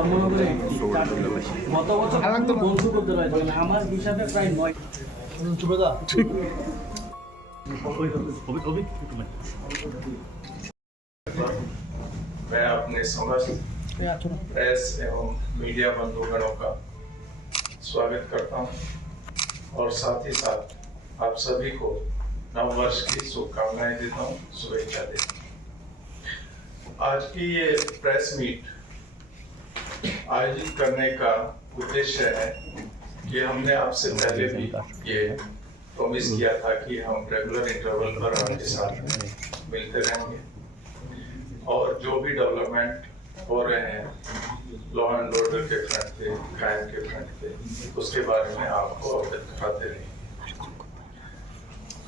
গত বছর তো বন্ধু করতে পারছি না, আমার হিসাবে প্রায় 9। मैं अपने समस्त प्रेस एवं मीडिया बंधुगणों का स्वागत करता हूं और साथ ही साथ आप सभी को नव वर्ष की शुभकामनाएं देता हूं, शुभेच्छा देता हूं। आज की ये प्रेस मीट आयोजित करने का उद्देश्य है कि हमने आपसे पहले भी ये प्रॉमिस किया था कि हम रेगुलर इंटरवल पर आपके साथ मिलते रहेंगे और जो भी डेवलपमेंट हो रहे हैं लॉ एंड ऑर्डर के फ्रंट पे, क्राइम के फ्रंट पे, उसके बारे में आपको अवगत कराते रहेंगे।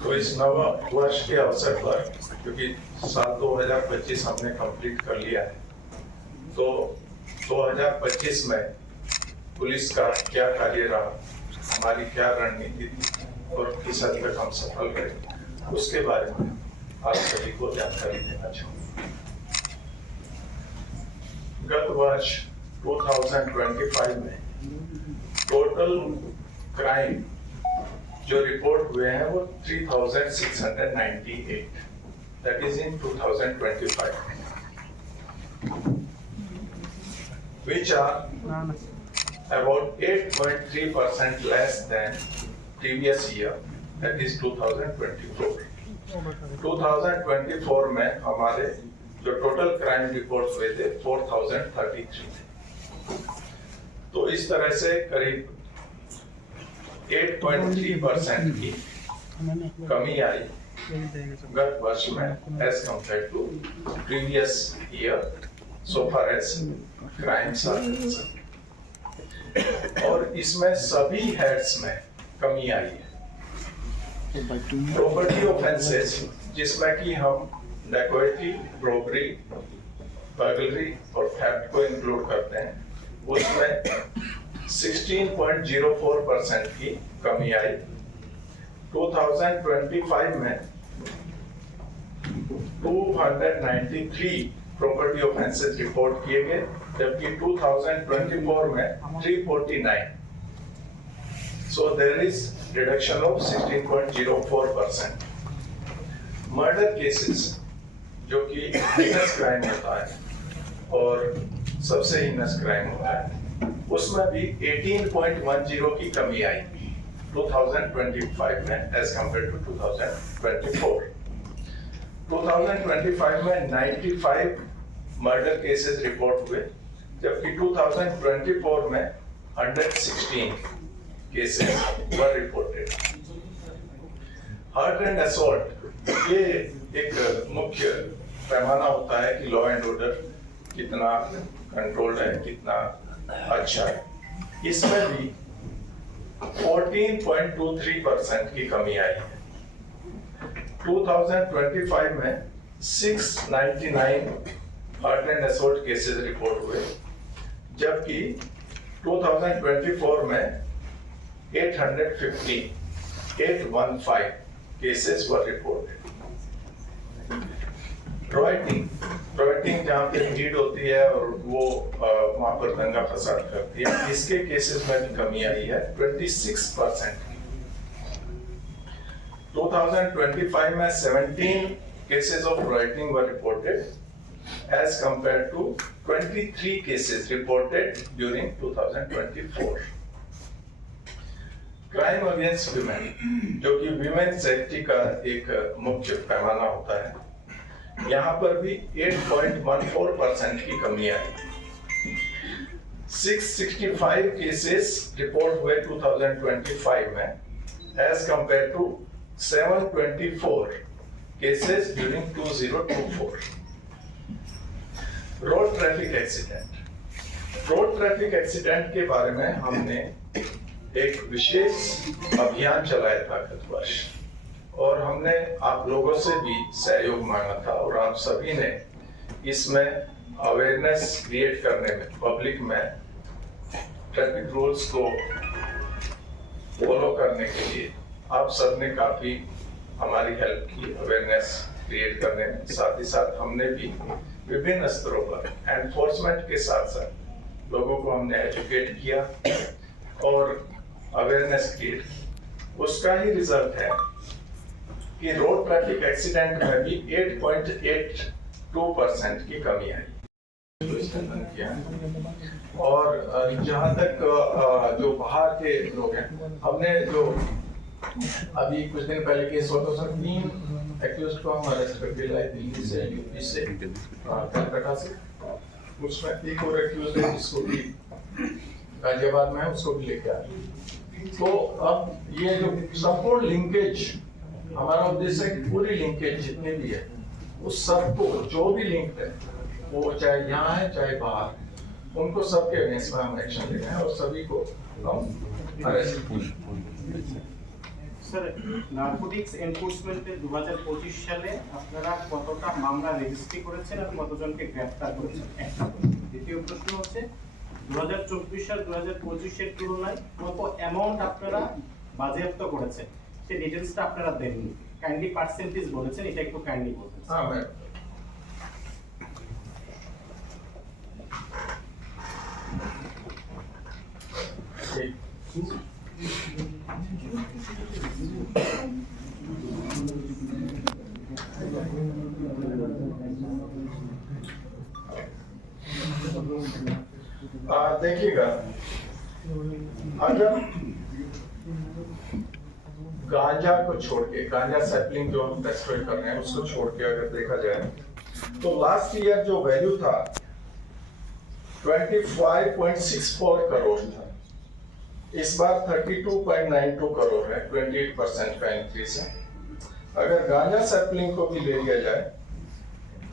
तो इस नव वर्ष के अवसर पर, क्योंकि साल 2025 हमने कंप्लीट कर लिया है, तो 2025 में पुलिस का क्या कार्य रहा, हमारी क्या रणनीति थी और किस हद तक हम सफल रहे, उसके बारे में आप सभी को जानकारी देना चाहूँगा। गत वर्ष 2025 में टोटल क्राइम जो रिपोर्ट हुए हैं वो 3698, that is in 2025, which are about 8.3% less than previous year, that is 2024. 2024 में हमारे जो टोटल क्राइम रिपोर्ट हुए थे 4033 थे। तो इस तरह से करीब 8.3% की कमी आई गत वर्ष में as compare to previous year so far as crimes are concerned. और इसमें सभी हेड्स में कमी आई है। प्रॉपर्टी ऑफेंसेस जिसमें कि हम डकैती, रॉबरी, बर्गलरी और थेफ्ट को इंक्लूड करते हैं, उसमें 16.04% की कमी आई। 2025 में 293 प्रॉपर्टी ऑफेंसेस रिपोर्ट किए गए, जबकि 2024 में 349। So there is reduction of 16.04%. Murder cases जो कि हीनस क्राइम होता है और सबसे हीनस क्राइम होता है, उसमें भी 18.10 की कमी आई 2025 में एज कंपेयर टू 2024। 2025 में 95 मर्डर केसेस रिपोर्ट हुए, जबकि 2024 में 116 cases were reported. Hurt and assault ये एक मुख्य पैमाना होता है कि लॉ एंड ऑर्डर कितना कंट्रोल्ड है, कितना अच्छा है। इसमें भी 14.23% की कमी आई है। 2025 में 699 hurt and assault cases report हुए, जबकि 2024 में 815 केसेस वर रिपोर्टेड। रॉयटिंग जहाँ पे भीड़ होती है और वो वहां पर दंगा फसाद करती है, इसके केसेस में भी कमी आई है 26%। 2025 में 17 cases of rioting were reported as compared to 23 cases reported during 2024. Crime against women, जो कि विमेन सेफ्टी का एक मुख्य पैमाना होता है, यहाँ पर भी 8.14% की कमी आई। 665 केसेस रिपोर्ट हुए 2025 में as compare to 724 cases during 2024। Road traffic accident के बारे में हमने एक विशेष अभियान चलाया था गत वर्ष, और हमने आप लोगों से भी सहयोग मांगा था, और आप सभी ने इसमें अवेयरनेस क्रिएट करने में, पब्लिक में ट्रैफिक रूल्स को फॉलो करने के लिए आप सबने काफी हमारी हेल्प की अवेयरनेस क्रिएट करने में। साथ ही साथ हमने भी विभिन्न स्तरों पर एनफोर्समेंट के साथ साथ लोगों को हमने एजुकेट किया और अवेयरनेस क्रिएट, उसका ही रिजल्ट है कि रोड ट्रैफिक एक्सीडेंट में भी 8.82% की कमी आई किया। और जहाँ तक जो बाहर के लोग हैं, हमने जो अभी कुछ दिन पहले केस हुआ तो सर 3 एक्यूज्ड को हम अरेस्ट करके लाए दिल्ली से, यूपी से, कलकत्ता से। उसमें एक और एक्यूज्ड है जिसको भी गाजियाबाद में है, उसको भी लेके आए। तो अब ये जो संपूर्ण लिंकेज, हमारा उद्देश्य है कि पूरी लिंकेज जितने भी है उस सबको, जो भी लिंक है वो चाहे यहाँ है चाहे बाहर, उनको सबके अगेंस्ट में हम एक्शन ले रहे हैं और सभी को हम अरेस्ट। স্যার, নারকোটিক্স এনফোর্সমেন্টে 2025 সালে আপনারা কতটা মামলা রেজিস্ট্রি করেছেন আর কতজনকে গ্রেফতার করেছেন? একটা প্রশ্ন। দ্বিতীয় প্রশ্ন হচ্ছে 2024 সাল 2025 এর তুলনায় কত অ্যামাউন্ট আপনারা বাজেয়াপ্ত করেছেন, সেই ডিটেইলসটা আপনারা দেননি। কাইন্ডলি পার্সেন্টেজ বলেছেন, এটা একটু কাইন্ডলি বলবেন। हाँ मैं देखिएगा, अगर गांजा को छोड़ के, गांजा सैपलिंग जो हम टेस्टोरेट कर रहे हैं उसको छोड़ के अगर देखा जाए तो लास्ट ईयर जो वैल्यू था 25.64 करोड़ था, इस बार 32.92 करोड़ है, 28% का इंक्रीज है। अगर गांजा सैपलिंग को भी ले लिया जाए,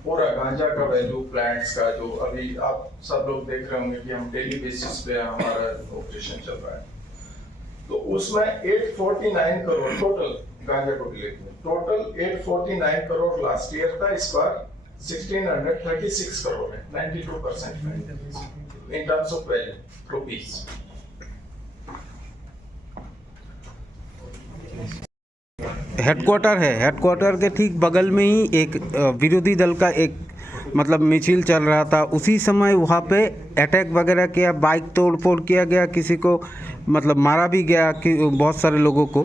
पूरा गांजा का वैल्यू, प्लांट्स का, जो अभी आप सब लोग देख रहे होंगे कि हम डेली बेसिस पे हमारा ऑपरेशन चल रहा है, तो उसमें 849 करोड़ टोटल गांजा को भी लेते हैं, टोटल 849 करोड़ लास्ट ईयर था, इस बार 1636 करोड़ है, 92% in terms of value rupees. Headquarter है, हेडक्वार्टर के ठीक बगल में ही एक विरोधी दल का एक मतलब मिছিল चल रहा था। उसी समय वहाँ पे अटैक वगैरह किया, बाइक तोड़ फोड़ किया गया, किसी को मतलब मारा भी गया कि बहुत सारे लोगों को,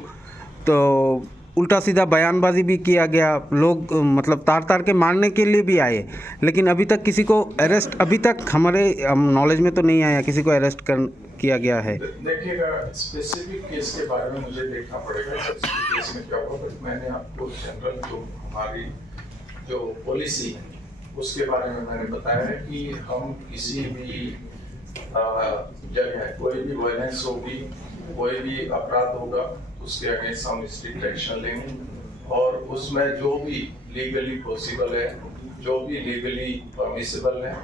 तो उल्टा सीधा बयानबाजी भी किया गया। लोग मतलब तार तार के मारने के लिए भी आए, लेकिन अभी तक किसी को अरेस्ट, अभी तक हमारे नॉलेज में तो नहीं आया किसी को अरेस्ट किया गया है। देखिएगा, स्पेसिफिक केस के बारे में मुझे देखना पड़ेगा स्पेसिफिक केस में क्या हुआ, बट मैंने आपको जनरल जो हमारी जो पॉलिसी है उसके बारे में मैंने बताया है कि हम किसी भी जगह कोई भी वायलेंस होगी, कोई भी अपराध होगा, उसके अगेंस्ट हम स्ट्रिक्ट एक्शन लेंगे और उसमें जो भी लीगली पॉसिबल है, जो भी लीगली परमिसिबल है,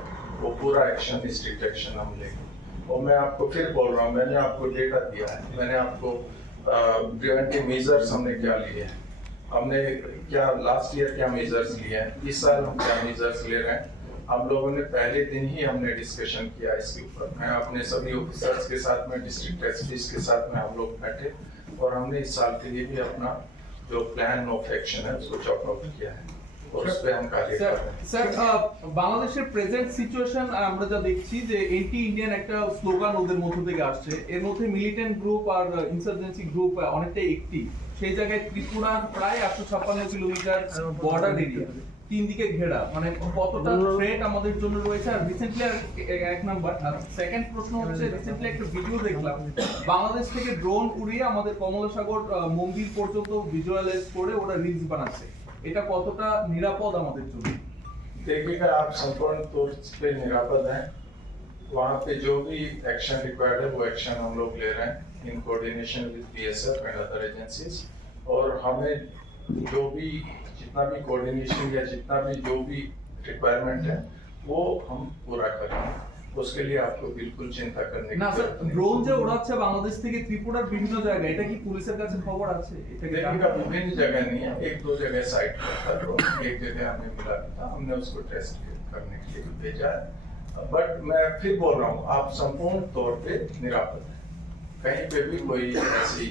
वो पूरा एक्शन, स्ट्रिक्ट एक्शन हम लेंगे। और मैं आपको फिर बोल रहा हूँ, मैंने आपको डेटा दिया है, मैंने आपको प्रिवेंटिव मेजर्स हमने क्या लिए हैं, हमने क्या लास्ट ईयर क्या मेजर्स लिए हैं, इस साल हम क्या मेजर्स ले रहे हैं। हम लोगों ने पहले दिन ही हमने डिस्कशन किया इसके ऊपर, मैं अपने सभी ऑफिसर्स के साथ में, डिस्ट्रिक्ट एसपीज के साथ में हम लोग बैठे और हमने इस साल के लिए भी अपना जो प्लान ऑफ एक्शन है उसको चॉक आउट किया है और उस पे हम कार्य कर रहे हैं। স্যার, বাংলাদেশের প্রেজেন্ট সিচুয়েশন আমরা যা দেখছি যে এন্টি ইন্ডিয়ান একটা স্লোগান ওদের মধ্য থেকে আসছে, এর মধ্যে মিলিটেন্ট গ্রুপ আর ইনসার্জেন্সি গ্রুপ অনেকটাই অ্যাক্টিভ। সেই জায়গায় ত্রিপুরার প্রায় 856 কিলোমিটার বর্ডার এরিয়া, তিন দিকে ঘেরা, মানে কতটা থ্রেট আমাদের জন্য রয়েছে। আর রিসেন্টলি এক নাম্বার, আর সেকেন্ড প্রশ্ন হচ্ছে রিসেন্টলি একটা ভিডিও দেখলাম বাংলাদেশ থেকে ড্রোন উড়িয়ে আমাদের কমলাসাগর মন্দির পর্যন্ত ভিজুয়ালাইজ করে ওরা রিলস বানাচ্ছে, এটা কতটা নিরাপদ আমাদের জন্য? देखिएगा, आप संपूर्ण तौर पे निरापद हैं, वहाँ पे जो भी एक्शन रिक्वायर्ड है वो एक्शन हम लोग ले रहे हैं in coordination with BSF and other agencies. और हमें जो भी जितना भी कोऑर्डिनेशन या जितना भी जो भी रिक्वायरमेंट है वो हम पूरा करेंगे, उसके लिए आपको बिल्कुल चिंता करने না की স্যার, जरूरत नहीं। ড্রোন যে ওড়াচ্ছে বাংলাদেশ থেকে ত্রিপুরার বিভিন্ন জায়গায়, এটা কি পুলিশের কাছে খবর আছে? এটা কি देखिएगा, विभिन्न जगह नहीं है, एक दो जगह साइट पर था ड्रोन, एक जगह हमें मिला था, हमने उसको टेस्ट करने के लिए भेजा है। बट मैं फिर बोल रहा हूँ, आप संपूर्ण तौर पे निरापद हैं, कहीं पे भी कोई ऐसी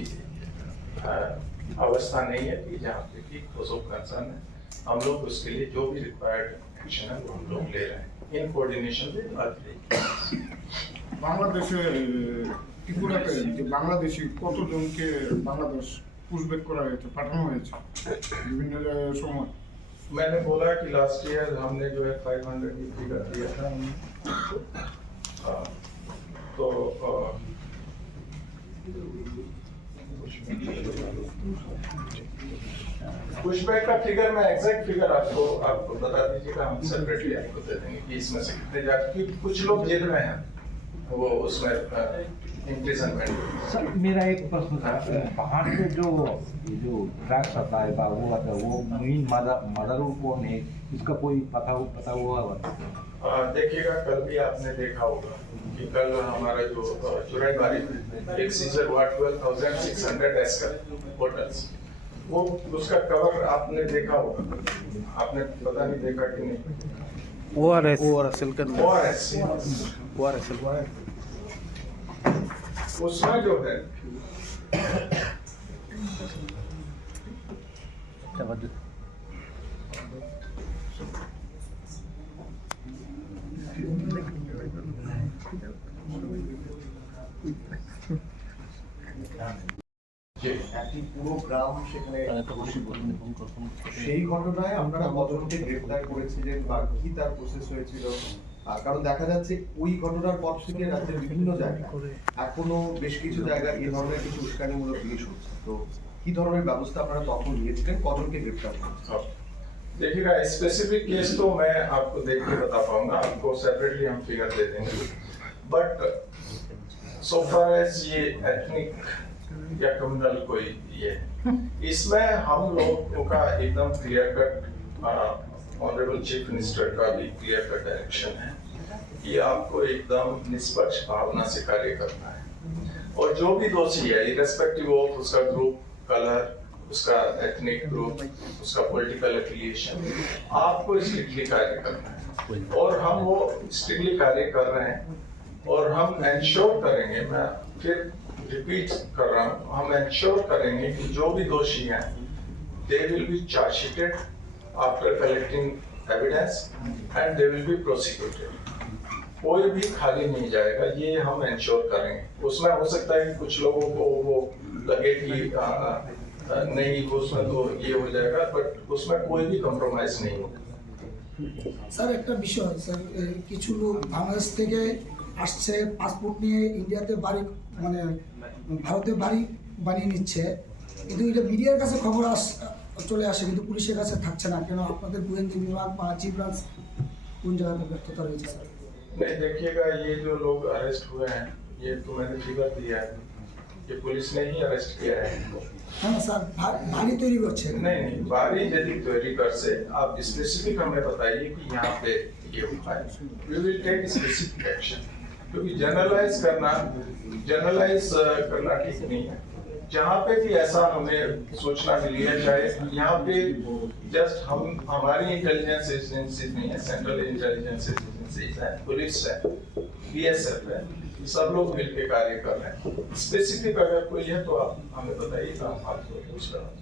अवस्था नहीं है कि जहाँ पे कि कोई कंसर्न है। हम लोग उसके लिए जो भी रिक्वायर्ड एक्शन है वो हम लोग ले रहे हैं इन कोऑर्डिनेशन विद अदर। বাংলাদেশে ত্রিপুরাতে যে বাংলাদেশি কতজনকে বাংলাদেশ পুশব্যাক করা হয়েছে, পাঠানো হয়েছে বিভিন্ন জায়গায় সময়? मैंने बोला कि लास्ट ईयर हमने जो है 500 की फिगर दिया था तो पुशबैक का फिगर मैं एग्जैक्ट फिगर आपको बता दीजिएगा, हम सेपरेटली आपको दे देंगे कि इसमें से कितने जाके कुछ लोग जेल में हैं वो उसमें इम्प्रिजनमेंट। सर मेरा एक प्रश्न था, बाहर से जो ड्रग्स आता है वो आता है, वो मेन मदर कौन है, इसका कोई पता हुआ? देखिएगा कल भी आपने देखा होगा कि कल हमारा जो चुराईबारी में एक सीजर हुआ 12,600 एस्कर होटल्स, वो उसका कवर आपने देखा होगा, आपने पता नहीं देखा कि नहीं? ORS उसमें जो है একটি পুরো গ্রাম সেখানে সেই ঘটনায় আপনারা কতজনকে গ্রেফতার করেছিলেন বা কি তার প্রসেস হয়েছিল? কারণ দেখা যাচ্ছে ওই ঘটনার পর থেকে রাজ্যের বিভিন্ন জায়গায় এখনো বেশ কিছু জায়গায় এই ধরনের কিছু উস্কানিমূলক জিনিস হচ্ছে, তো কি ধরনের ব্যবস্থা আপনারা তখন নিয়েছিলেন, কজনকে গ্রেফতার করেছেন? देखिएगा स्पेसिफिक केस तो मैं आपको देख के बता पाऊंगा, आपको सेपरेटली हम फिगर दे देंगे, बट सो फार एज ये एथनिक या कम्युनल कोई ये इसमें हम लोगों का एकदम clear cut honourable chief minister का भी क्लियर कट डायरेक्शन है कि आपको एकदम निष्पक्ष भावना से कार्य करना है, और जो भी दोषी है इरेस्पेक्टिव ऑफ उसका ग्रुप कलर, उसका एथनिक ग्रुप, उसका पॉलिटिकल एफिलिएशन, आपको स्ट्रिक्टली कार्य करना है, और हम वो स्ट्रिक्टली कार्य कर रहे हैं, और हम एंश्योर करेंगे, मैं फिर रिपीट कर रहा हूँ, हम एंश्योर करेंगे कि जो भी दोषी हैं they will be chargesheeted after collecting evidence and they will be prosecuted. कोई भी खाली नहीं जाएगा, ये हम एंश्योर करेंगे। उसमें हो सकता है कि कुछ लोगों को वो लगे कि नहीं उसमें तो ये हो जाएगा, बट उसमें कोई भी कम्प्रोमाइज नहीं होगा। স্যার একটা বিষয় স্যার, কিছু লোক বাংলাদেশ থেকে আসছে পাসপোর্ট নিয়ে ইন্ডিয়াতে বাড়ি মানে ভারতে বাড়ি বানিয়ে নিচ্ছে, কিন্তু এটা মিডিয়ার কাছে খবর চলে আসে কিন্তু পুলিশের কাছে থাকছে না, কেন আপনাদের গোয়েন্দা বিভাগ বা চিফ ব্রাঞ্চ কোন জায়গাতে ব্যর্থতা রয়েছে স্যার? नहीं देखिएगा, ये जो लोग अरेस्ट हुए हैं ये तो मैंने फिगर दिया है, ये पुलिस ने ही अरेस्ट किया है। হ্যাঁ স্যার, বাড়ি তৈরি করছে। नहीं बारी यदि तैयारी कर से आप स्पेसिफिक हमें बताइए कि यहाँ पे ये हुआ है, we will take specific action, क्योंकि जनरलाइज करना ठीक नहीं है। जहाँ पे भी ऐसा हमें सूचना मिली है, चाहे यहाँ पे जस्ट हमारी इंटेलिजेंस एजेंसीज नहीं है, सेंट्रल इंटेलिजेंस एजेंसीज है, पुलिस है, BSF है, सब लोग मिलकर कार्य कर रहे हैं। स्पेसिफिक अगर कोई है तो आप हमें बताइए, तो हम आपको पूछ रहे हैं।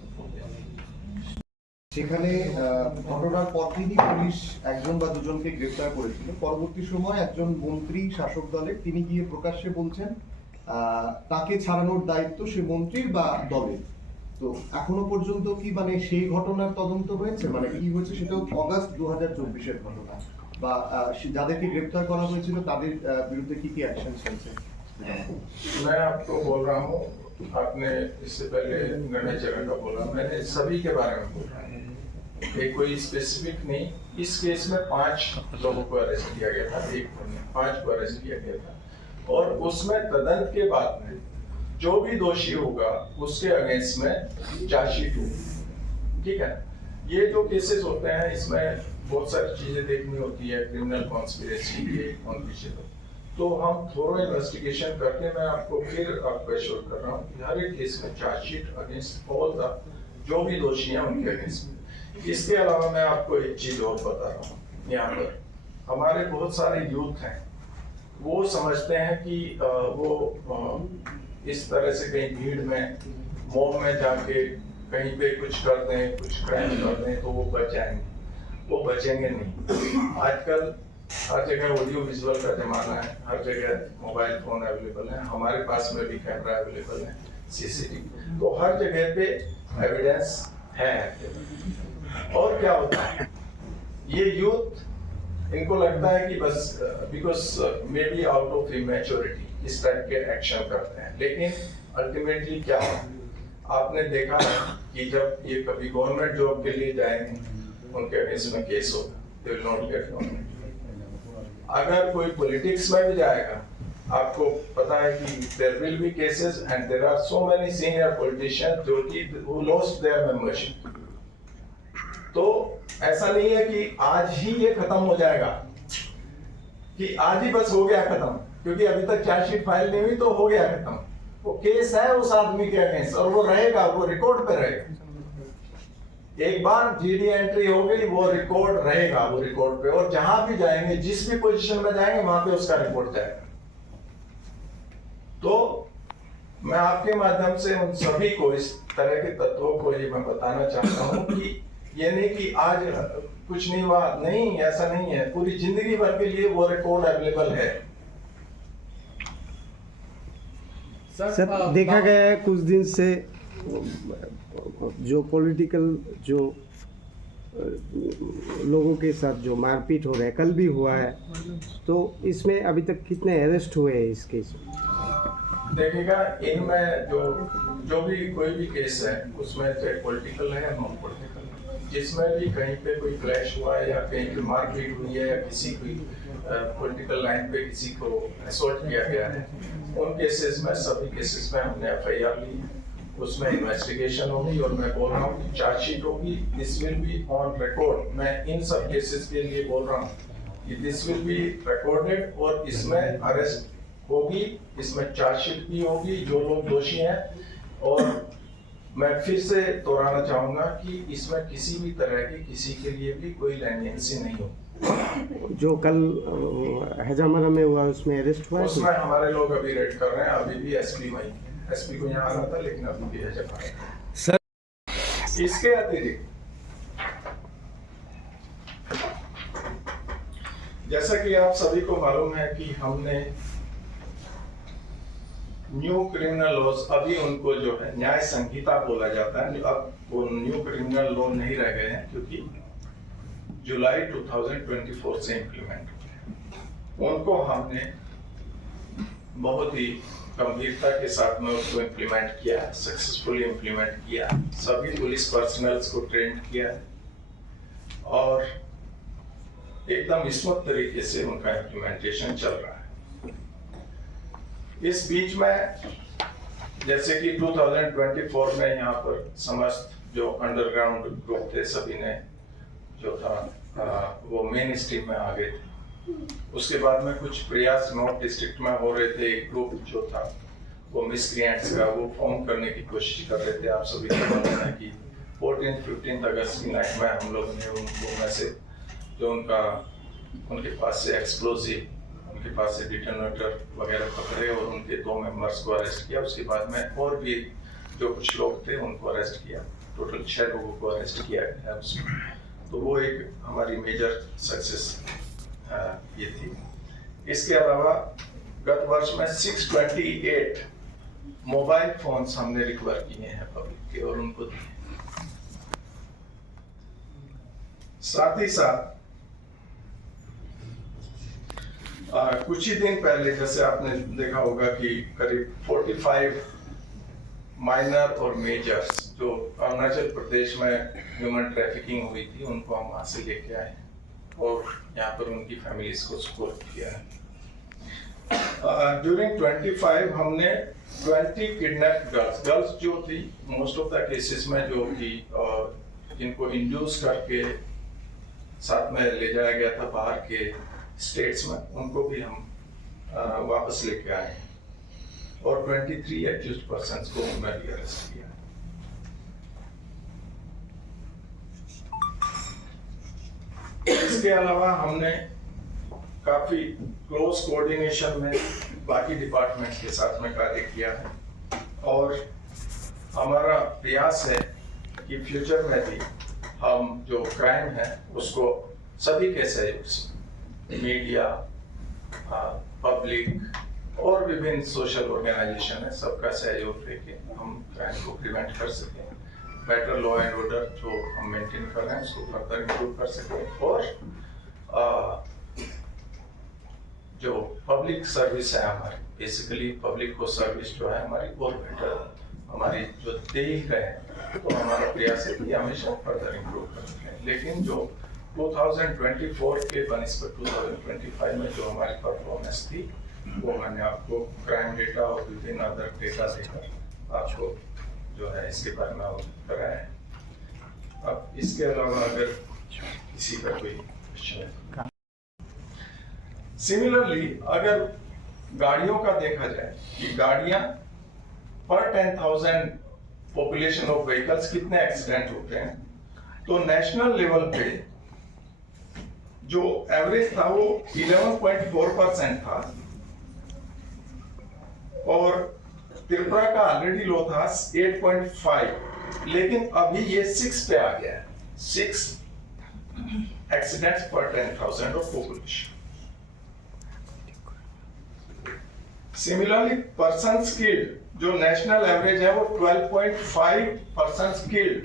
সেখানে ঘটনার পরদিনই পুলিশ একজন বা দুজনকে গ্রেফতার করেছিল। পরবর্তী সময় একজন মন্ত্রী শাসক দলের তিনি গিয়ে প্রকাশ্যে বলছেন তাকে ছাড়ানোর দায়িত্ব সে মন্ত্রীর বা দলের। তো এখনো পর্যন্ত কি মানে সেই ঘটনার তদন্ত হয়েছে, মানে কি হয়েছে সেটা অগাস্ট 2024-এর ঘটনা, বা যাদেরকে গ্রেফতার করা হয়েছিল তাদের বিরুদ্ধে কি কি অ্যাকশন চলছে? मैं आपको बोल रहा हूँ, आपने इससे पहले गणेश जगह का बोला, मैंने सभी के बारे में बोल रहा हूँ, एक कोई स्पेसिफिक नहीं। इस केस में 5 लोगों को अरेस्ट किया गया था, 5 को अरेस्ट किया गया था, और उसमें तदंत के बाद में जो भी दोषी होगा उसके अगेंस्ट में चार्जशीट होगी, ठीक है। ये जो केसेस होते हैं इसमें बहुत सारी चीजें देखनी होती है, क्रिमिनल कॉन्स्पिरेसी के कौन पीछे, तो हम थोड़ा इन्वेस्टिगेशन करके मैं आपको फिर आपको एश्योर कर रहा हूँ कि हर एक केस में चार्जशीट अगेंस्ट ऑल द जो भी दोषी हैं उनके अगेंस्ट में। इसके अलावा मैं आपको एक चीज और बता रहा हूँ, यहाँ पर हमारे बहुत सारे यूथ हैं, वो समझते हैं कि वो इस तरह से कहीं भीड़ में मॉब में जाके कहीं पे कुछ कर दें, कुछ क्राइम कर दें तो वो बच जाएंगे, वो बचेंगे नहीं। आजकल हर जगह ऑडियो विजुअल का जमाना है, हर जगह मोबाइल फोन अवेलेबल है, हमारे पास में भी कैमरा अवेलेबल है, सीसीटीवी, तो हर जगह पे एविडेंस है। और क्या होता है, ये यूथ इनको लगता है कि बस because may be out of immaturity इस टाइप के एक्शन करते हैं, लेकिन अल्टीमेटली क्या है, आपने देखा कि जब ये कभी गवर्नमेंट जॉब के लिए जाएंगे उनके अगेंस्ट में केस होगा, they will not gate government. अगर कोई पॉलिटिक्स में भी जाएगा, आपको पता है कि there will be cases and there are so many senior politicians जो कि हु लॉस्ट देयर मेंबरशिप। तो ऐसा नहीं है कि आज ही ये खत्म हो जाएगा, कि आज ही बस हो गया खत्म, क्योंकि अभी तक चार्जशीट फाइल नहीं हुई तो हो गया खत्म। वो केस है उस आदमी के अगेंस्ट और वो रहेगा, वो रिकॉर्ड पे रहेगा। एक बार जीडी एंट्री हो गई, वो रिकॉर्ड रहेगा, वो रिकॉर्ड पे, और जहां भी जाएंगे, जिस भी पोजीशन में जाएंगे, वहां पे उसका रिकॉर्ड जाएगा। तो मैं आपके माध्यम से उन सभी को इस तरह के तत्वों को ये मैं बताना चाहता हूं कि ये नहीं कि आज कुछ नहीं हुआ, नहीं, ऐसा नहीं है, पूरी जिंदगी भर के लिए वो रिकॉर्ड अवेलेबल है। सर, देखा गया है कुछ दिन से जो पॉलिटिकल जो लोगों के साथ जो मारपीट हो रहा है, कल भी हुआ है, तो इसमें अभी तक कितने अरेस्ट हुए हैं इस केस में? देखिएगा, इनमें जो भी कोई भी केस है, उसमें चाहे पॉलिटिकल है या नॉन पॉलिटिकल है, जिसमें भी कहीं पे कोई क्लैश हुआ है या कहीं पे मारपीट हुई है या किसी की पॉलिटिकल लाइन पे किसी को असॉल्ट किया गया है, उन केसेस में, सभी केसेस में हमने एफआईआर ली है, उसमें इन्वेस्टिगेशन होगी और मैं बोल रहा हूँ कि चार्जशीट होगी, this will be on record. मैं इन सब केसेस के लिए बोल रहा हूँ कि दिस विल बी रिकॉर्डेड और इसमें अरेस्ट होगी, इसमें चार्जशीट भी होगी, जो लोग दोषी हैं। और मैं फिर से दोहराना चाहूंगा कि इसमें किसी भी तरह की किसी के लिए भी कोई लेनियंसी नहीं हो। जो कल हजामरा में हुआ उसमें अरेस्ट हुआ, उसमें हमारे लोग अभी रेड कर रहे हैं, अभी भी एसपी वहीं, एसपी को यहाँ आना था लेकिन अभी भी है सर। इसके अतिरिक्त जैसा कि आप सभी को मालूम है कि हमने न्यू क्रिमिनल लॉज, अभी उनको जो है न्याय संहिता बोला जाता है, अब वो न्यू क्रिमिनल लॉ नहीं रह गए हैं क्योंकि जुलाई 2024 से इम्प्लीमेंट हो गए। उनको हमने बहुत ही गंभीरता के साथ में उसको इम्प्लीमेंट किया, सक्सेसफुली इम्प्लीमेंट किया, सभी पुलिस पर्सनल्स को ट्रेन किया और एकदम स्मूथ तरीके से उनका इम्प्लीमेंटेशन चल रहा है। इस बीच में जैसे कि 2024 में यहाँ पर समस्त जो अंडरग्राउंड ग्रुप थे, सभी ने जो था वो मेन स्ट्रीम में आ गए थे। उसके बाद में कुछ प्रयास नॉर्थ डिस्ट्रिक्ट में हो रहे थे, एक ग्रुप जो था वो मिसक्रिएंट्स का वो फॉर्म करने की कोशिश कर रहे थे। आप सभी को मालूम है कि 14-15 अगस्त की नाइट में हम लोग ने उनको में से जो उनके पास से एक्सप्लोजिव, उनके पास से डिटोनेटर वगैरह पकड़े और उनके 2 मेंबर्स को अरेस्ट किया। उसके बाद में और भी जो कुछ लोग थे उनको अरेस्ट किया, टोटल 6 लोगों को अरेस्ट किया गया है उसमें। तो वो एक हमारी मेजर सक्सेस ये थी। इसके अलावा गत वर्ष में 628 मोबाइल फोन्स हमने रिकवर किए हैं पब्लिक के और उनको दिए। साथ ही साथ कुछ ही दिन पहले जैसे आपने देखा होगा कि करीब 45 माइनर और मेजर्स जो अरुणाचल प्रदेश में ह्यूमन ट्रैफिकिंग हुई थी उनको हम वहां से लेके आए और यहाँ पर उनकी फैमिलीज को सपोर्ट किया है। ड्यूरिंग 25 हमने 20 किडनैप गर्ल्स जो थी, मोस्ट ऑफ द केसेस में जो कि जिनको इंड्यूस करके साथ में ले जाया गया था बाहर के स्टेट्स में, उनको भी हम वापस लेके आए और 23 एक्यूज्ड पर्सन्स को उनमें भी अरेस्ट किया। इसके अलावा हमने काफी क्लोज कोऑर्डिनेशन में बाकी डिपार्टमेंट्स के साथ में कार्य किया है और हमारा प्रयास है कि फ्यूचर में भी हम जो क्राइम है उसको सभी के सहयोग से मीडिया, पब्लिक और विभिन्न सोशल ऑर्गेनाइजेशन है, सबका सहयोग लेके हम क्राइम को प्रिवेंट कर सकें, बेटर लॉ एंड ऑर्डर जो हम मेंटेन कर रहे हैं उसको फर्दर इम्प्रूव कर सकें, और जो पब्लिक सर्विस है हमारी, बेसिकली पब्लिक को सर्विस जो है हमारी और बेटर हमारी जो दे ही रहे हैं, तो हमारा प्रयास है कि हमेशा फर्दर इम्प्रूव कर सकें। लेकिन जो 2024 के बनस्पत 2025 में जो हमारी परफॉर्मेंस थी वो मैंने आपको क्राइम डेटा और विभिन्न अदर डेटा देकर आपको जो है इसके बारे में अवगत कराया है। अब इसके अलावा अगर किसी का कोई क्वेश्चन है। सिमिलरली अगर गाड़ियों का देखा जाए कि गाड़ियां पर 10,000 पॉपुलेशन ऑफ व्हीकल्स कितने एक्सीडेंट होते हैं, तो नेशनल लेवल पे जो एवरेज था वो 11.4% था, और त्रिपुरा का ऑलरेडी लो था 8.5, लेकिन अभी ये 6 पे आ गया है, 6 एक्सीडेंट्स पर 10,000 of population. Similarly persons killed जो नेशनल एवरेज है वो 12.5 किल्ड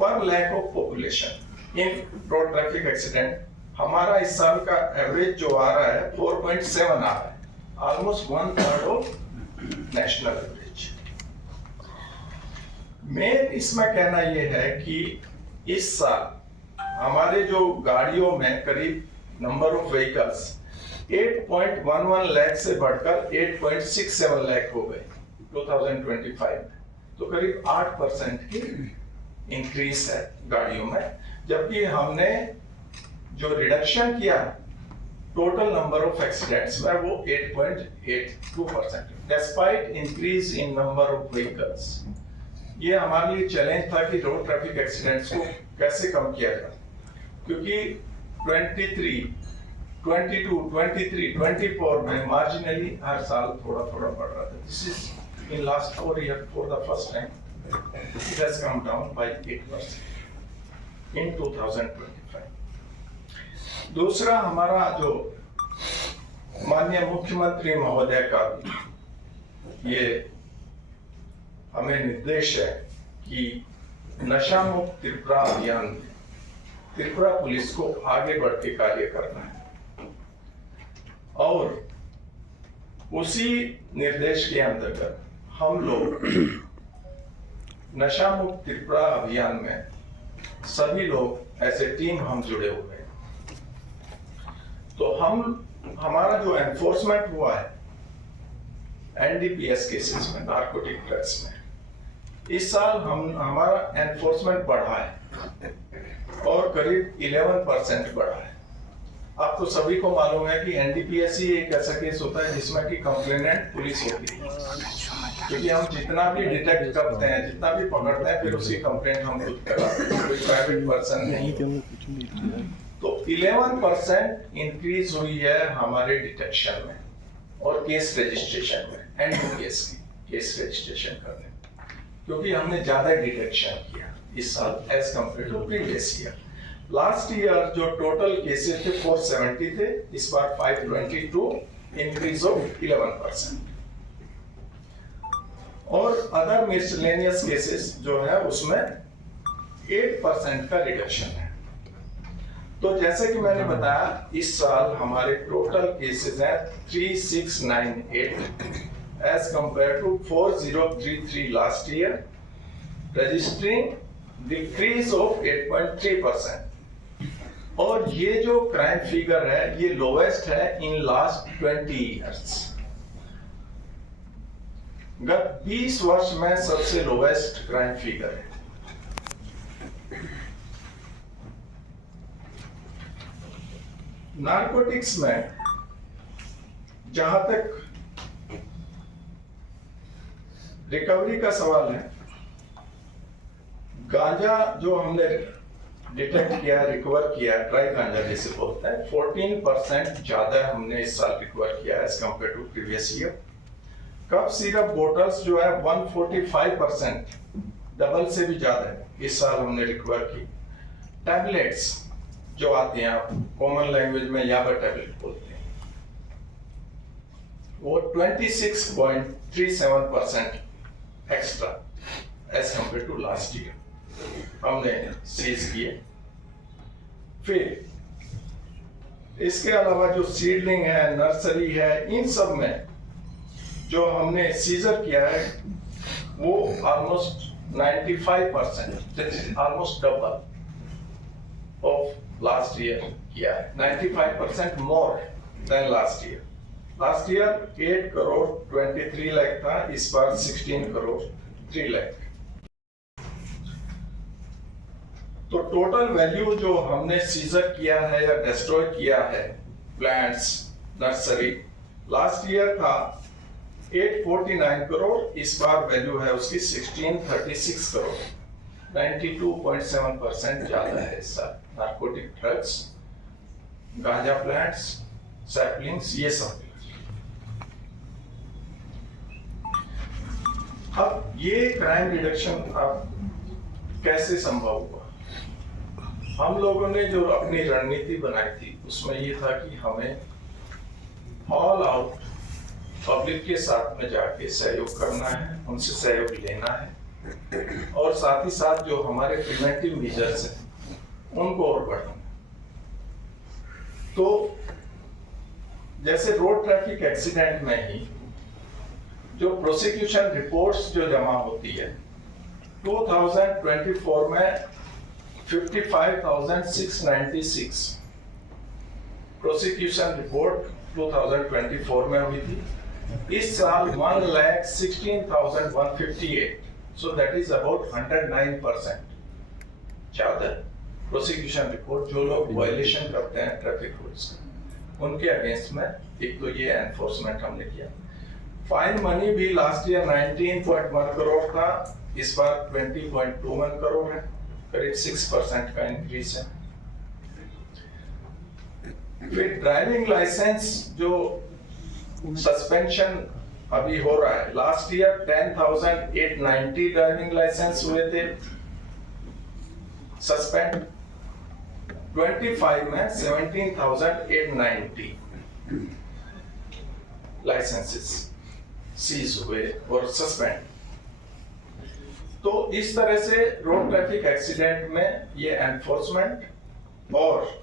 पर lakh of population in road traffic accident. हमारा इस साल का एवरेज जो आ रहा है 4.7 आ रहा है, almost 1/3 of national average. Main इसमें कहना यह है कि इस साल हमारे जो गाड़ियों में करीब नंबर ऑफ व्हीकल्स 8.11 लाख से बढ़कर 8.67 लाख हो गए 2025 में, तो करीब 8% की इंक्रीज है गाड़ियों में, जबकि हमने जो रिडक्शन किया टोटल नंबर ऑफ एक्सीडेंट्स में वो 8.82%, despite increase in number of vehicles. ये हमारे लिए चैलेंज था कि रोड ट्रैफिक एक्सीडेंट्स को कैसे कम किया जाए, क्योंकि 23, 22, 23, 24 में मार्जिनली हर साल थोड़ा थोड़ा बढ़ रहा था। This is in last 4 years for the first time it has come down by 8% इन 2025। दूसरा, हमारा जो माननीय मुख्यमंत्री महोदय का भी ये हमें निर्देश है कि नशा मुक्त त्रिपुरा अभियान में त्रिपुरा पुलिस को आगे बढ़ के कार्य करना है, और उसी निर्देश के अंतर्गत हम लोग नशा मुक्त त्रिपुरा अभियान में सभी लोग एज ए टीम हम जुड़े हुए हैं। तो हमारा जो एनफोर्समेंट हुआ है एनडीपीएस केसेस में, नार्कोटिक ड्रग्स में, इस साल हमारा एनफोर्समेंट बढ़ा है और करीब 11% बढ़ा है। आप तो सभी को मालूम है कि एनडीपीएस ही एक ऐसा केस होता है जिसमें कि कंप्लेनेंट पुलिस होती है, क्योंकि हम जितना भी डिटेक्ट करते हैं, जितना भी पकड़ते हैं, फिर उसकी कंप्लेंट हम खुद कराते हैं, कोई प्राइवेट पर्सन नहीं। तो 11% इंक्रीज हुई है हमारे डिटेक्शन में और केस रजिस्ट्रेशन में, एनडीपीएस की केस रजिस्ट्रेशन करने में, क्योंकि हमने ज्यादा डिटेक्शन किया इस साल as compare to previous year. Last year जो टोटल केसेस थे 470 थे, इस बार 522, इंक्रीज ऑफ 11%। और अदर मिसलेनियस केसेस जो है उसमें 8% का रिडक्शन है। तो जैसे कि मैंने बताया, इस साल हमारे टोटल केसेस हैं 3698 as compare to 4033 last year, registering decrease of 8.3%। और ये जो क्राइम फिगर है ये लोवेस्ट है इन लास्ट 20 इयर्स। गत 20 वर्ष में सबसे लोवेस्ट क्राइम फिगर है। नार्कोटिक्स में जहां तक रिकवरी का सवाल है, गांजा जो हमने डिटेक्ट किया, रिकवर किया, ड्राई गांजा जिसे बोलते हैं, 14% ज्यादा हमने इस साल रिकवर किया as compare to previous year. Cough syrup bottles जो है 145%, डबल से भी ज्यादा है, इस साल हमने रिकवर की। टैबलेट्स जो आती हैं, आप कॉमन लैंग्वेज में याबा टैबलेट बोलते हैं, वो 26.37% extra as compare to last year हमने सीज किए। फिर इसके अलावा जो सीडलिंग है, नर्सरी है, इन सब में जो हमने सीजर किया है वो almost 95%, almost double of last year किया है, 95% more than last year. Last year 8 crore 23 lakh था, इस बार 16 करोड़ 3 लाख। तो टोटल वैल्यू जो हमने सीजर किया है या डिस्ट्रॉय किया है प्लांट्स, नर्सरी, लास्ट ईयर था 849 करोड़, इस बार वैल्यू है उसकी 1636 करोड़, 92.7% ज्यादा है इस साल। नार्कोटिक ड्रग्स, गांजा प्लांट्स, सैपलिंग्स, ये सब। अब ये क्राइम रिडक्शन अब कैसे संभव हुआ? हम लोगों ने जो अपनी रणनीति बनाई थी उसमें ये था कि हमें ऑल आउट पब्लिक के साथ में जाके सहयोग करना है, उनसे सहयोग लेना है, और साथ ही साथ जो हमारे प्रिवेंटिव मेजर्स हैं उनको और बढ़ाना। तो जैसे रोड ट्रैफिक एक्सीडेंट में ही जो प्रोसिक्यूशन रिपोर्ट्स जो जमा होती है 2024 में 55,696 प्रोसिक्यूशन रिपोर्ट 2024 में हुई थी। इस साल 1,16,158, so that is about 109% ज्यादा प्रोसिक्यूशन रिपोर्ट जो लोग वायलेशन करते हैं ट्रैफिक रूल्स उनके अगेंस्ट में। एक तो ये एनफोर्समेंट हमने किया। फाइन मनी भी लास्ट ईयर 19.1 करोड़ था, इस बार 20.21 करोड़ है, करीब 6% का इंक्रीज है। फिर ड्राइविंग लाइसेंस जो सस्पेंशन अभी हो रहा है, लास्ट ईयर 10,890 ड्राइविंग लाइसेंस हुए थे सस्पेंड, 25 में 17,890 लाइसेंसेस सीज हुए और सस्पेंड। तो इस तरह से रोड ट्रैफिक एक्सीडेंट में ये एनफोर्समेंट और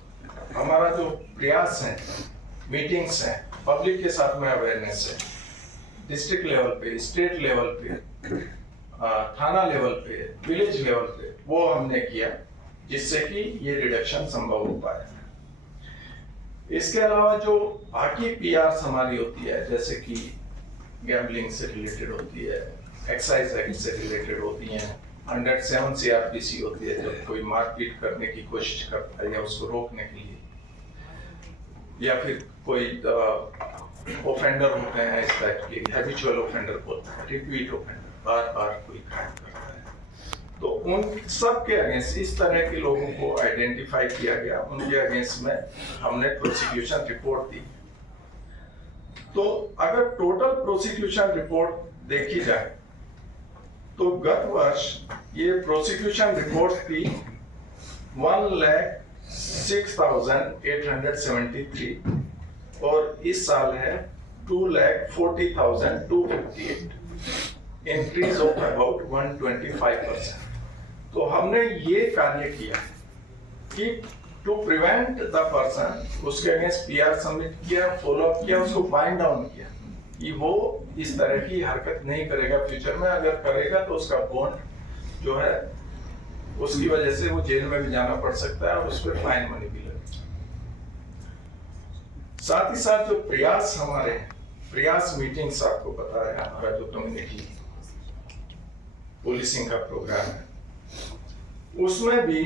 हमारा जो प्रयास है, मीटिंग्स हैं, पब्लिक के साथ में अवेयरनेस है, डिस्ट्रिक्ट लेवल पे, स्टेट लेवल पे, थाना लेवल पे, विलेज लेवल पे, वो हमने किया जिससे कि ये रिडक्शन संभव हो पाए। इसके अलावा जो बाकी पीआरस हमारी होती है, जैसे कि गैम्बलिंग से रिलेटेड होती है, एक्साइज एक्ट से रिलेटेड होती हैं, 107 CRPC होती है जब कोई मारपीट करने की कोशिश करता है या उसको रोकने के लिए, या फिर कोई ऑफेंडर होते हैं इस टाइप के, हैबिचुअल ऑफेंडर बोलते हैं, रिपीट ऑफेंडर, बार बार कोई क्राइम करता है, तो उन सब के अगेंस्ट इस तरह के लोगों को आइडेंटिफाई किया गया, उनके अगेंस्ट में हमने प्रोसिक्यूशन रिपोर्ट दी। तो अगर टोटल प्रोसिक्यूशन रिपोर्ट देखी जाए तो गत वर्ष ये प्रोसिक्यूशन रिपोर्ट थी 1,06,873 और इस साल है 2,40,258, इंक्रीज ऑफ अबाउट 125%। तो हमने ये कार्य किया कि टू प्रिवेंट द पर्सन, उसके अगेंस्ट पीआर सबमिट किया, फॉलो अप किया, उसको बाइंड डाउन किया कि वो इस तरह की हरकत नहीं करेगा फ्यूचर में, अगर करेगा तो उसका बॉन्ड जो है उसकी वजह से वो जेल में भी जाना पड़ सकता है और उस पर फाइन मनी भी लगेगी। साथ ही साथ जो प्रयास हमारे प्रयास मीटिंग्स आपको पता है, हमारा जो कम्युनिटी पुलिसिंग का प्रोग्राम है, उसमें भी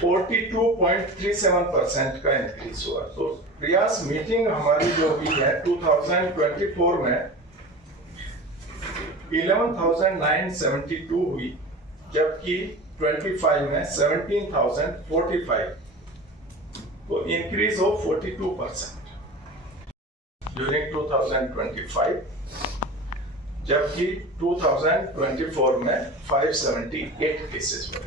42.37% का इंक्रीज हुआ। तो प्रयास मीटिंग हमारी जो भी है 2024 में 11,972 हुई, जबकि 25 में 17,045, तो इंक्रीज ऑफ 42% ड्यूरिंग 2025, जबकि 2024 में 578 केसेस हुए।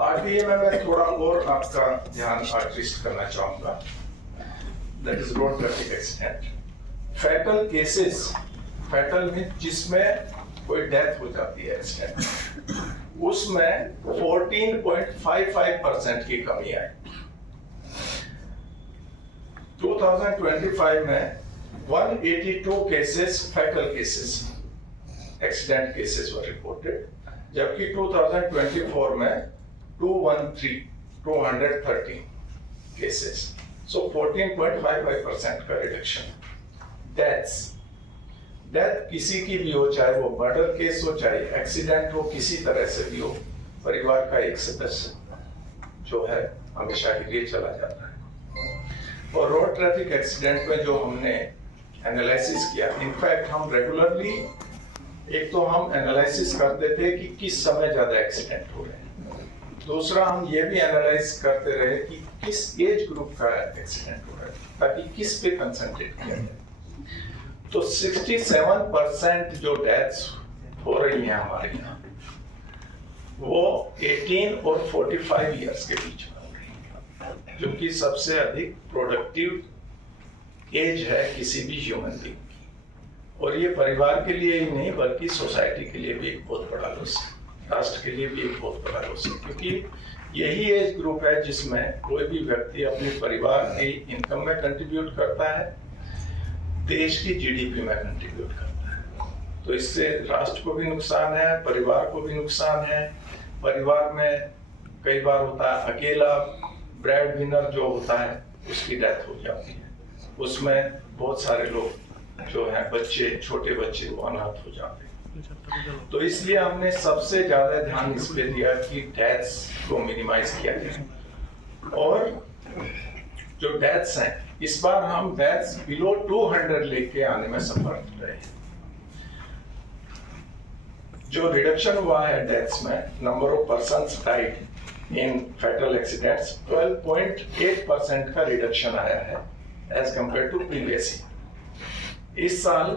आरटीए में मैं थोड़ा और आपका ध्यान आकृष्ट करना चाहूंगा, that is road traffic accident. Fatal cases, fatal में जिसमें कोई डेथ हो जाती है एक्सीडेंट, उसमें 14.55% की कमी आई। 2025 में 182 cases fatal cases, accident cases were reported, जबकि 2024 में 213 केसेस, सो 14.55% का रिडक्शन। डेथ किसी की भी हो, चाहे वो मर्डर केस हो, चाहे एक्सीडेंट हो, किसी तरह से भी हो, परिवार का एक सदस्य जो है हमेशा के लिए चला जाता है। और रोड ट्रैफिक एक्सीडेंट में जो हमने एनालिसिस किया, इनफैक्ट हम रेगुलरली एक तो हम एनालिसिस करते थे कि किस समय ज्यादा एक्सीडेंट हो रहे हैं, दूसरा हम ये भी एनालाइज करते रहे कि किस एज ग्रुप का एक्सीडेंट हो रहा है, ताकि किस पे कंसंट्रेट किया जाए। तो 67% जो डेथ्स हो रही हैं हमारे यहाँ, वो 18 और 45 इयर्स के बीच में हो रही है, जो कि सबसे अधिक प्रोडक्टिव एज है किसी भी ह्यूमन बीइंग की। और ये परिवार के लिए ही नहीं बल्कि सोसाइटी के लिए भी एक बहुत बड़ा लॉस है, राष्ट्र के लिए भी एक बहुत बड़ा लॉस है, क्योंकि यही एज ग्रुप है जिसमें कोई भी व्यक्ति अपने परिवार की इनकम में कंट्रीब्यूट करता है, देश की जीडीपी में कंट्रीब्यूट करता है। तो इससे राष्ट्र को भी नुकसान है, परिवार को भी नुकसान है। परिवार में कई बार होता है अकेला ब्रेड विनर जो होता है उसकी डेथ हो जाती है, उसमें बहुत सारे लोग जो हैं बच्चे, छोटे बच्चे वो अनाथ हो जाते हैं। तो इसलिए हमने सबसे ज्यादा ध्यान इस पे दिया कि डेथ्स को मिनिमाइज किया जाए। और जो डेथ्स हैं, इस बार हम डेथ्स बिलो 200 लेके आने में सफल रहे। जो रिडक्शन हुआ है डेथ्स में, number of persons died in fatal accidents, 12.8% का रिडक्शन आया है as compare to previous year. इस साल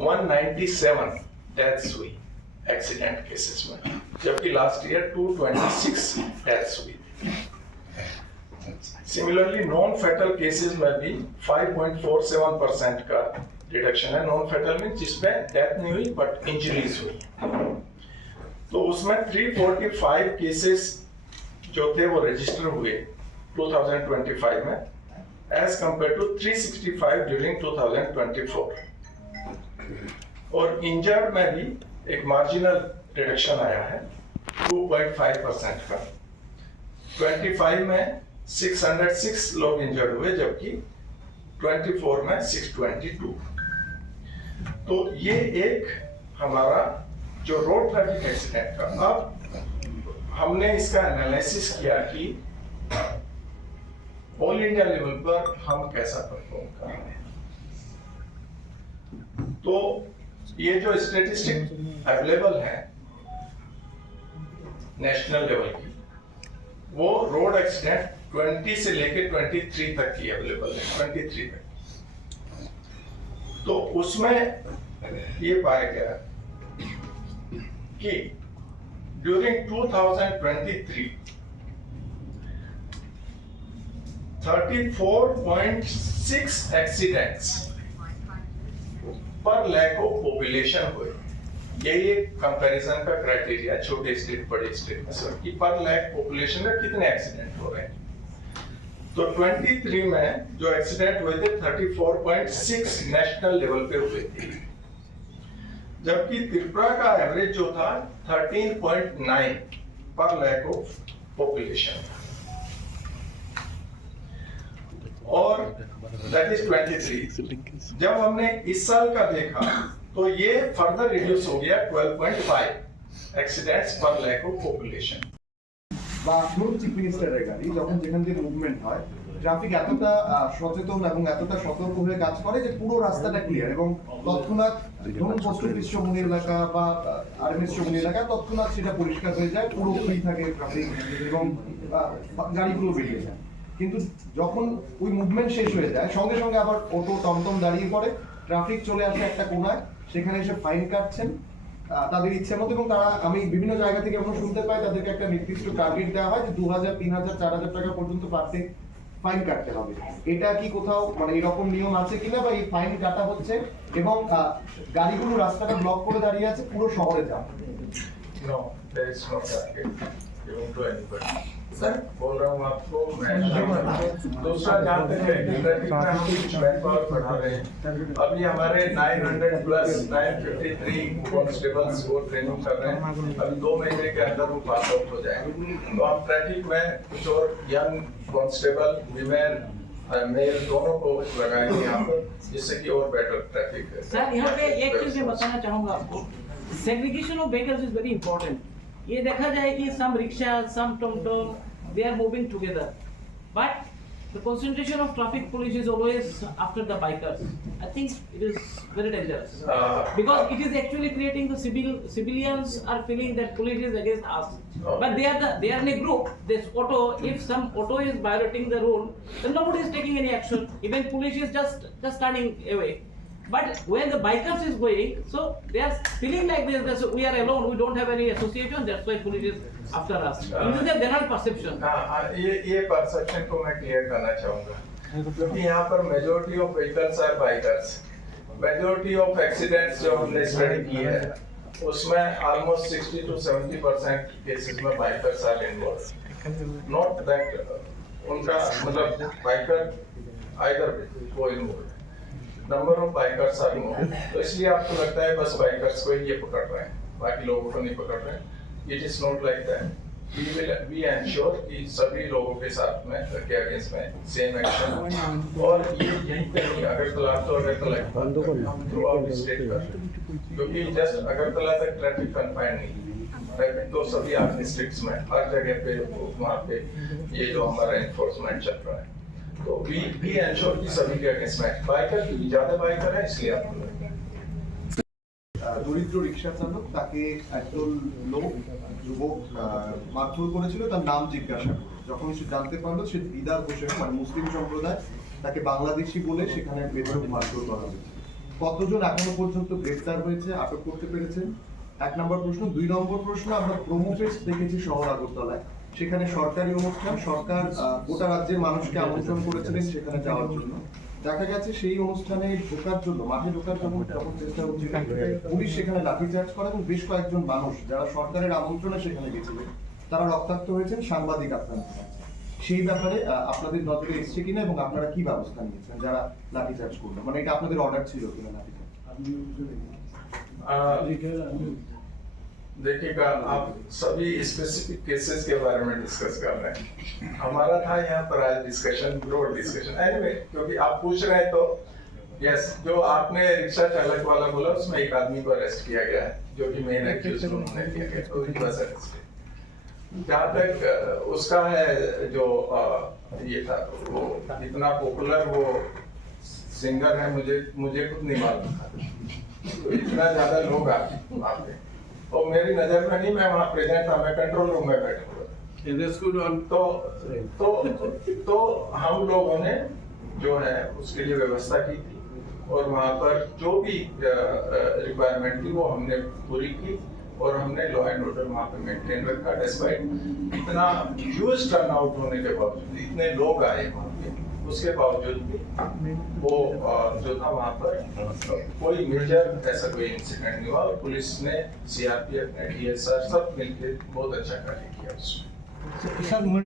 197 डेथ्स हुई एक्सीडेंट केसेस में, जबकि लास्ट ईयर 226 डेथ्स हुई। सिमिलरली नॉन फैटल केसेस में भी 5.47% का रिडक्शन है। नॉन फैटल में जिसमें डेथ नहीं हुई बट इंजरीज हुई। तो उसमें 345 केसेस जो थे वो रजिस्टर हुए 2025 में एज कंपेयर टू 365 ड्यूरिंग 2024। और इंजर्ड में भी एक मार्जिनल रिडक्शन आया है 2.5% का। 25 में 606 लोग इंजर्ड हुए, जबकि 24 में 622। तो ये एक हमारा जो रोड ट्रैफिक एक्सीडेंट का, अब हमने इसका एनालिसिस किया कि ऑल इंडिया लेवल पर हम कैसा परफॉर्म कर रहे हैं। तो ये जो स्टेटिस्टिक अवेलेबल है नेशनल लेवल की, वो रोड एक्सीडेंट 20 से लेके 23 तक की अवेलेबल है, 23 तक। तो उसमें ये पाया गया कि ड्यूरिंग 2023 34.6 एक्सीडेंट्स पर लाख ऑफ पॉपुलेशन हुए। यही एक कंपैरिजन का क्राइटेरिया छोटे स्टेट बड़े स्टेट में सर कि पर लाख पॉपुलेशन में कितने एक्सीडेंट हो रहे हैं। तो 23 में जो एक्सीडेंट हुए थे 34.6 नेशनल लेवल पे हुए थे, जबकि त्रिपुरा का एवरेज जो था 13.9 पर लाख ऑफ पॉपुलेशन, और दैट इज 23। जब हमने इस साल का देखा तो ये फर्दर रिड्यूस हो गया 12.5 एक्सीडेंट्स पर लाख ऑफ पॉपुलेशन। বা ধরুন চিফ মিনিস্টারের গাড়ি যখন যেখান থেকে মুভমেন্ট হয়, ট্রাফিক এতটা সচেতন এবং এতটা সতর্ক হয়ে কাজ করে যে পুরো রাস্তাটা ক্লিয়ার, এবং তৎক্ষণাৎ ধরুন পোস্ট অফিস চৌমুহনী এলাকা বা আরএমএস চৌমুহনী এলাকা তৎক্ষণাৎ সেটা পরিষ্কার হয়ে যায়, পুরো ফ্রি থাকে ট্রাফিক এবং গাড়িগুলো বেরিয়ে যায়। কিন্তু যখন ওই মুভমেন্ট শেষ হয়ে যায় সঙ্গে সঙ্গে আবার অটো টমটম দাঁড়িয়ে পড়ে, ট্রাফিক চলে আসে একটা কোণায়, সেখানে এসে ফাইন কাটছেন তাদের ইচ্ছে মতো, এবং তারা, আমি বিভিন্ন জায়গা থেকে এমন শুনতে পাই তাদেরকে একটা নির্দিষ্ট টার্গেট দেওয়া হয় যে 2000, 3000, 4000 টাকা পর্যন্ত পারতে ফাইন কাটতে হবে। এটা কি কোথাও মানে এরকম নিয়ম আছে কিনা, বা এই ফাইন কাটা হচ্ছে এবং গাড়িগুলো রাস্তাটা ব্লক করে দাঁড়িয়ে আছে পুরো শহরে যাও? No, there is no target given to anybody. Sir बोल रहा हूँ आपको मैं। दूसरा जानते हैं ट्रैफिक में हम कुछ मैन पावर बढ़ा रहे हैं। अभी हमारे 900 प्लस 953 कॉन्स्टेबल्स को ट्रेनिंग कर रहे हैं। अभी 2 महीने के अंदर वो पास आउट हो जाएंगे। तो हम ट्रैफिक में कुछ और यंग कॉन्स्टेबल, विमेन, मेल दोनों को लगाएंगे यहाँ पर, जिससे कि और बेटर ट्रैफिक है। सर यहाँ पे एक चीज मैं बताना चाहूंगा आपको, segregation of vehicles is very important. ये देखा जाए कि सम रिक्शा, सम टमटम, they are moving together, but the concentration of traffic police is always after the bikers. I think it is very dangerous because it is actually creating the civilians are feeling that police is against us, but they are in a group. This auto, if some auto is violating the rule, then nobody is taking any action. Even police is just turning away. But when the bikers is going, so they are feeling like this, we are alone, we don't have any association, that's why police is after us. This is a general perception. ये perception को मैं clear करना चाहूंगा, क्योंकि यहाँ पर majority of vehicles are bikers. Majority of accidents जो हमने स्टडी की है उसमें ऑलमोस्ट 60 to 70% केसेस में bikers are involve. Not that उनका मतलब बाइकर आइदर को involve, number of bikers are more. तो इसलिए आपको लगता है बस बाइकर्स को ही ये पकड़ रहे हैं, बाकी लोगों को नहीं पकड़ रहे हैं। It is not like that. We ensure कि सभी लोगों के साथ में के अगेंस्ट में सेम एक्शन, और ये यहीं पे नहीं, अगरतला तो अगरतला थ्रू आउट स्टेट का, क्योंकि जस्ट अगरतला तक ट्रैफिक कन्फाइंड नहीं, ट्रैफिक तो सभी आप डिस्ट्रिक्ट्स में हर जगह पे वहाँ पे ये जो हमारा एनफोर्समेंट चल रहा है। तो वी एंश्योर कि सभी के अगेंस्ट में बाइकर ज्यादा बाइकर है, इसलिए आपको দরিদ্র রিক্সা চালক, তাকে একদল লোক যুবক মারধর করেছিল তার নাম জিজ্ঞাসা করে। যখন সে জানতে পারলো সে দিদার হোসেন, মানে মুসলিম সম্প্রদায়, তাকে বাংলাদেশি বলে সেখানে বেধড়ক মারধর করা হয়েছে। কতজন এখনো পর্যন্ত গ্রেফতার হয়েছে, আটক করতে পেরেছেন? 1 নম্বর প্রশ্ন। 2 নম্বর প্রশ্ন, আমরা প্রোমো ফেস্ট দেখেছি শহর আগরতলায়, সেখানে সরকারি অনুষ্ঠান, সরকার গোটা রাজ্যের মানুষকে আমন্ত্রণ করেছিলেন সেখানে যাওয়ার জন্য। দেখা গেছে সেই অনুষ্ঠানে ঢোকার জন্য, মাঠে ঢোকার জন্য যখন চেষ্টা হচ্ছিল, পুলিশ সেখানে লাঠিচার্জ করে এবং বেশ কয়েকজন মানুষ যারা সরকারের আমন্ত্রণে সেখানে গেছিলেন তারা রক্তাক্ত হয়েছেন, সাংবাদিক আক্রান্ত হয়েছেন। সেই ব্যাপারে আপনাদের নজরে এসছে কিনা এবং আপনারা কি ব্যবস্থা নিয়েছেন যারা লাঠিচার্জ করলো, মানে এটা আপনাদের অর্ডার ছিল কিনা লাঠিচার্জ? देखिएगा, आप सभी स्पेसिफिक केसेस के बारे में डिस्कस कर रहे हैं। हमारा था यहाँ पर आज डिस्कशन, ब्रॉड डिस्कशन। एनीवे, क्योंकि आप पूछ रहे हैं तो यस, जो आपने रिक्शा चालक वाला बोला उसमें एक आदमी को अरेस्ट किया गया है, जो कि मेन एक्यूज उन्होंने किया गया, तो ही बस अरेस्ट। जहाँ तक उसका है जो ये था, वो इतना पॉपुलर वो सिंगर है, मुझे खुद नहीं मालूम था, तो इतना ज्यादा लोग आते वहाँ पे, और मेरी नजर में नहीं, मैं वहाँ प्रेजेंट था, मैं कंट्रोल रूम में बैठा हुआ था। तो हम लोगों ने जो है उसके लिए व्यवस्था की थी, और वहाँ पर जो भी रिक्वायरमेंट थी वो हमने पूरी की, और हमने लॉ एंड ऑर्डर वहाँ पे मेंटेन रखा। डिस्पाइट इतना ह्यूज टर्न आउट होने के बावजूद, इतने लोग आए वहाँ पे, उसके बावजूद भी वो जो था वहाँ पर कोई मेजर ऐसा कोई इंसिडेंट नहीं हुआ, और पुलिस ने, सीआरपीएफ ने, डीएसआर सब मिलकर बहुत अच्छा कार्य किया उसमें।